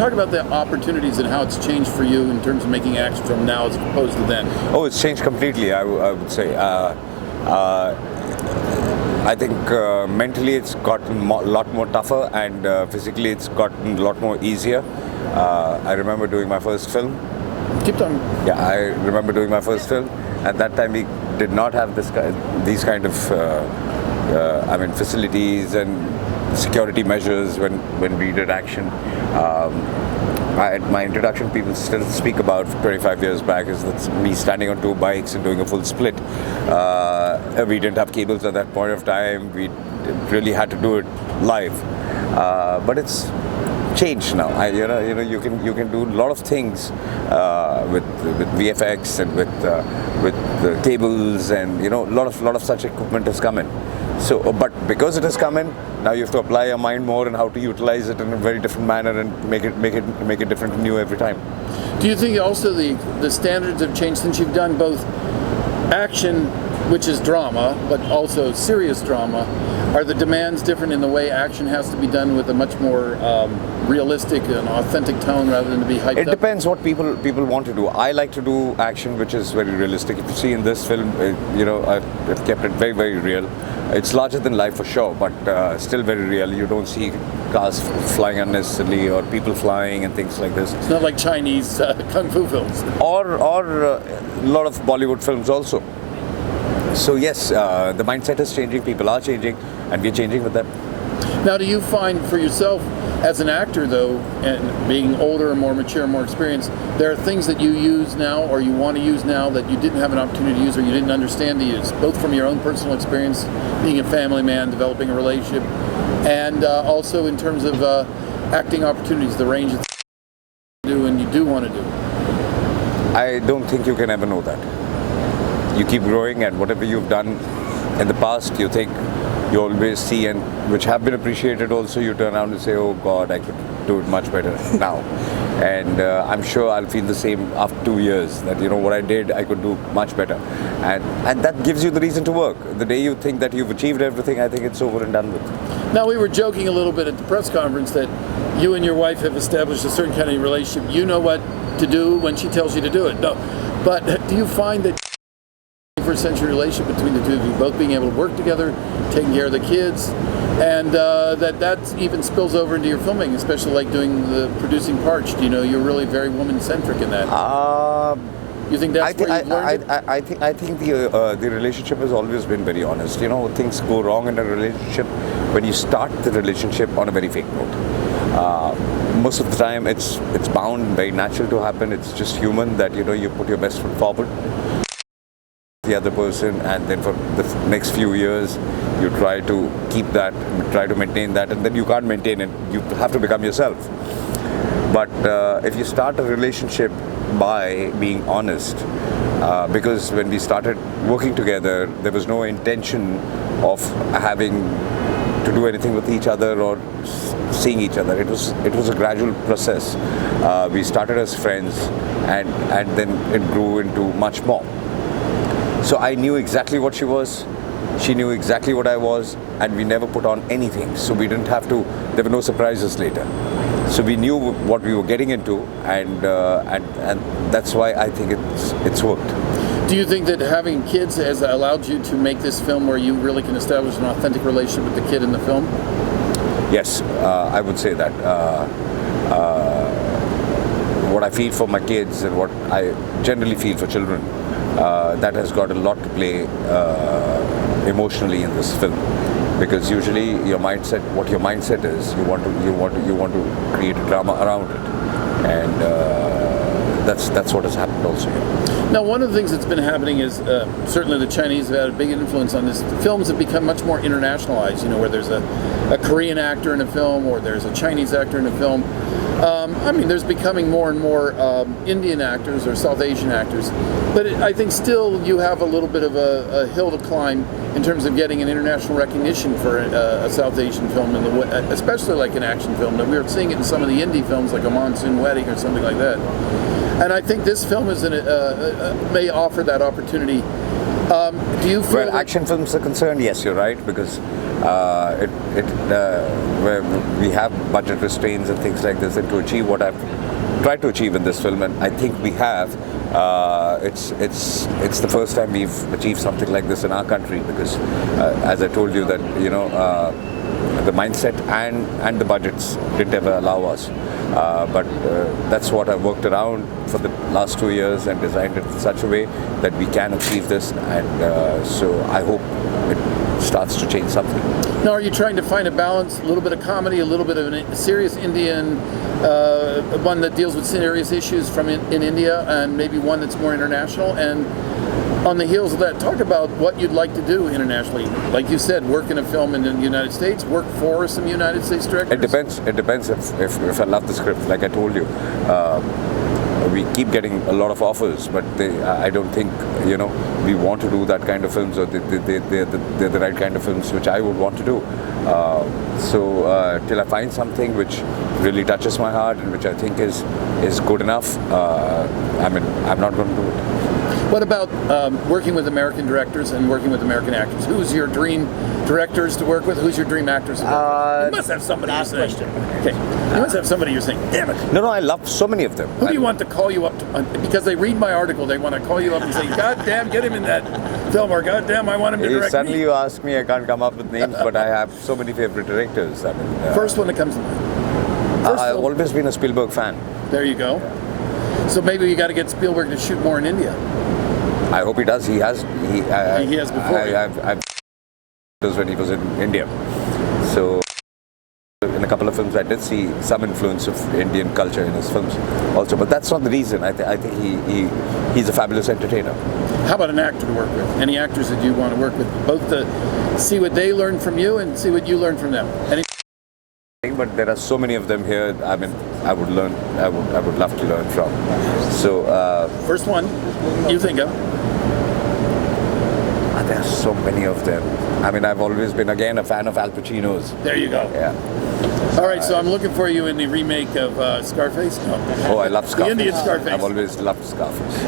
Talk about the opportunities and how it's changed for you in terms of making action film now as opposed to then. Oh, it's changed completely, I would say. I think mentally it's gotten a lot more tougher, and physically it's gotten a lot more easier. I remember doing my first film. Keep talking. Yeah, I remember doing my first film. At that time, we did not have these kind of facilities and security measures when we did action. My introduction, people still speak about 25 years back, is that's me standing on two bikes and doing a full split. We didn't have cables at that point of time. We really had to do it live. But it's changed now. You can do a lot of things with VFX and with the cables, and a lot of such equipment has come in. So, but because it has come in, now you have to apply your mind more and how to utilize it in a very different manner and make it different and new every time. Do you think also the standards have changed since you've done both action, which is drama, but also serious drama? Are the demands different in the way action has to be done with a much more realistic and authentic tone rather than to be hyped up? It depends what people want to do. I like to do action which is very realistic. If you see in this film, I've kept it very, very real. It's larger than life for sure, but still very real. You don't see cars flying unnecessarily or people flying and things like this. It's not like Chinese kung fu films. Or a lot of Bollywood films also. So yes, the mindset is changing, people are changing, and we're changing with them. Now, do you find for yourself, as an actor though, and being older and more mature and more experienced, there are things that you use now or you want to use now that you didn't have an opportunity to use or you didn't understand to use, both from your own personal experience, being a family man, developing a relationship, and also in terms of acting opportunities, the range of you do and you do want to do? I don't think you can ever know that. You keep growing, and whatever you've done in the past, you think you always see, and which have been appreciated also, you turn around and say, oh God, I could do it much better now. And I'm sure I'll feel the same after 2 years, that what I did, I could do much better. And that gives you the reason to work. The day you think that you've achieved everything, I think it's over and done with. Now, we were joking a little bit at the press conference that you and your wife have established a certain kind of relationship. You know what to do when she tells you to do it. No, but do you find that 21st century relationship between the two of you, both being able to work together, taking care of the kids, and that even spills over into your filming, especially like doing the producing parts? You're really very woman-centric in that. You think that's where you've learned it? I think the relationship has always been very honest. Things go wrong in a relationship when you start the relationship on a very fake note. Most of the time, it's bound, very natural to happen. It's just human that you put your best foot forward. The other person, and then for the next few years you try to keep that, try to maintain that, and then you can't maintain it. You have to become yourself. But if you start a relationship by being honest, because when we started working together, there was no intention of having to do anything with each other or seeing each other. It was a gradual process. We started as friends, and then it grew into much more. So I knew exactly what she was, she knew exactly what I was, and we never put on anything. So we didn't have to, there were no surprises later. So we knew what we were getting into, and that's why I think it's worked. Do you think that having kids has allowed you to make this film where you really can establish an authentic relationship with the kid in the film? Yes, I would say that. What I feel for my kids and what I generally feel for children, that has got a lot to play emotionally in this film, because usually what your mindset is, you want to create a drama around it, and that's what has happened also here. Now, one of the things that's been happening is certainly the Chinese have had a big influence on this. The films have become much more internationalized. Where there's a Korean actor in a film, or there's a Chinese actor in a film. There's becoming more and more Indian actors or South Asian actors, but I think still you have a little bit of a hill to climb in terms of getting an international recognition for a South Asian film, especially like an action film. That we're seeing it in some of the indie films, like A Monsoon Wedding or something like that. And I think this film may offer that opportunity Do you feel Where that- action films are concerned, yes, you're right, because where we have budget restraints and things like this, and to achieve what I've tried to achieve in this film, and I think we have. It's the first time we've achieved something like this in our country, because as I told you that the mindset and the budgets didn't ever allow us. But that's what I've worked around for the last 2 years and designed it in such a way that we can achieve this, and so I hope it starts to change something. Now, are you trying to find a balance, a little bit of comedy, a little bit of a serious Indian, one that deals with serious issues from in India, and maybe one that's more international? And on the heels of that, talk about what you'd like to do internationally. Like you said, work in a film in the United States, work for some United States directors. It depends if I love the script. Like I told you, we keep getting a lot of offers, but I don't think we want to do that kind of films, or they're the right kind of films which I would want to do. So till I find something which really touches my heart and which I think is good enough, I'm not going to do it. What about working with American directors and working with American actors? Who's your dream directors to work with? Who's your dream actors to work with? You must have somebody you're saying. Okay. You must have somebody you're saying, damn it. No, I love so many of them. Who do you want to call you up to? Because they read my article, they want to call you up and say, God damn, get him in that film, or God damn, I want him to direct Suddenly me. you ask me, I can't come up with names, but I have so many favorite directors. First one that comes to mind. I've always been a Spielberg fan. There you go. So maybe you got to get Spielberg to shoot more in India. I hope he does. He has. He has before. I've when he was in India. So in a couple of films, I did see some influence of Indian culture in his films also. But that's not the reason. I think he's a fabulous entertainer. How about an actor to work with? Any actors that you want to work with, both to see what they learn from you and see what you learn from them? But there are so many of them here. I mean, I would love to learn from. So first one you think of? There are so many of them. I mean, I've always been, again, a fan of Al Pacino's. There you go. Yeah. All right, so I'm looking for you in the remake of Scarface. No. Oh, I love Scarface. The Indian Scarface. I've always loved Scarface.